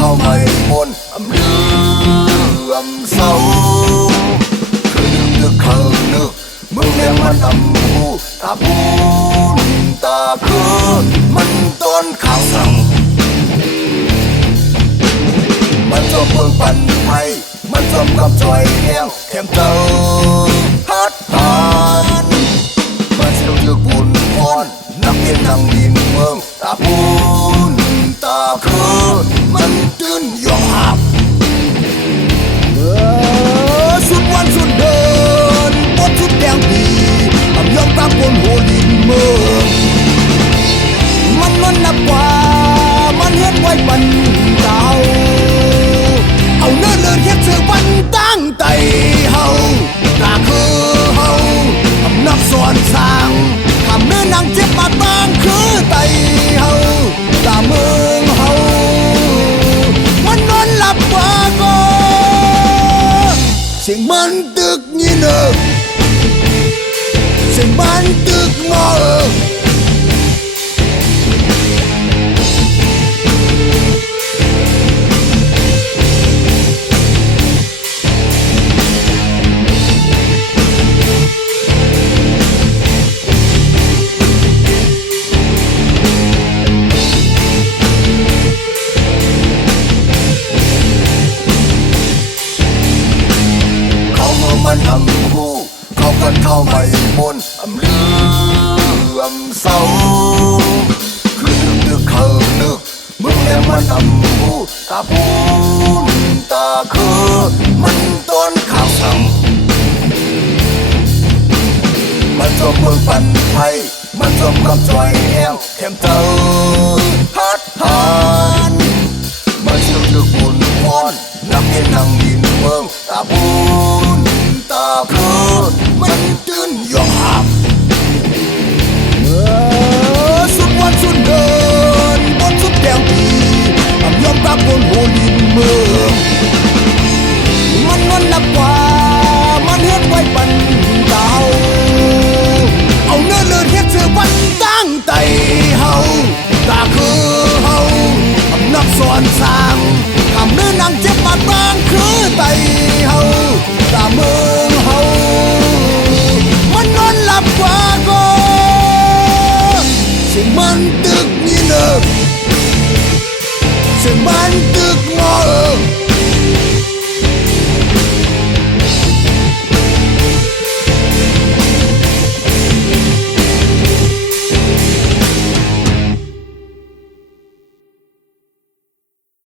เข้าไม่มนอำลือเศร้าคือนึกเขานึกมึงเนี่ยมันหูตาพูนตาคือมันต้นข่าวสั่งมันจมเมืองปันไทยมันจมกับจอยแห้งแถมเจ้าฮัดทานมันเสียวเลือกบุญพรนักเรียนนั่งดินเมืองตาพูนตาคือมันตื่นยอมหับสุดวันสุดเดินบนสุดแดงปีทำยอมตามบนหัวดินเมืองมันนับกว่ามันเฮ็ดไว้ปันเก่าเอาเนิ่นเฮ็ดเสือวันตั้งใจเฮาตาคือเฮาทำนับสอนสร้างทำเนื้อหนังเจ็บปากบางคือไตเฮาตาเมืองเฮามันนอนหลับกว่าก็เสียงมันตึกยี่เนอเสียงมันตึกงอมันอำหูเขากันเข้าไม่มนอำลือเศร้าคือนึกเขานึกมึงเนี่ยมันอำหูตาพูนตาคือมันต้นข่าวสั่งมันจมเมืองปันไทยมันจมกับจอยแห้งแถมเจ้าฮัดทานมันเสียวเลือกบุญพรนักเรียนนั่งดินเมืองตาพูนตาคือมันตื่นยอมหับสุดวันสุดเดินบนสุดแดงปีทำยอมตามบนหัวดินเมืองมันนับกว่ามันเฮ็ดไว้ปันเก่าเอาเนื้อเลือดเฮ็ดเสือวันตั้งใจเฮาตาคือเฮาทำนับสอนสร้างทำเนื้อหนังเจ็บปากบางคือไตเฮาตาเมืองเฮามันนอนหลับกว่าก็เสียงมันตึกยี่เนอเสียงมันตึกงอ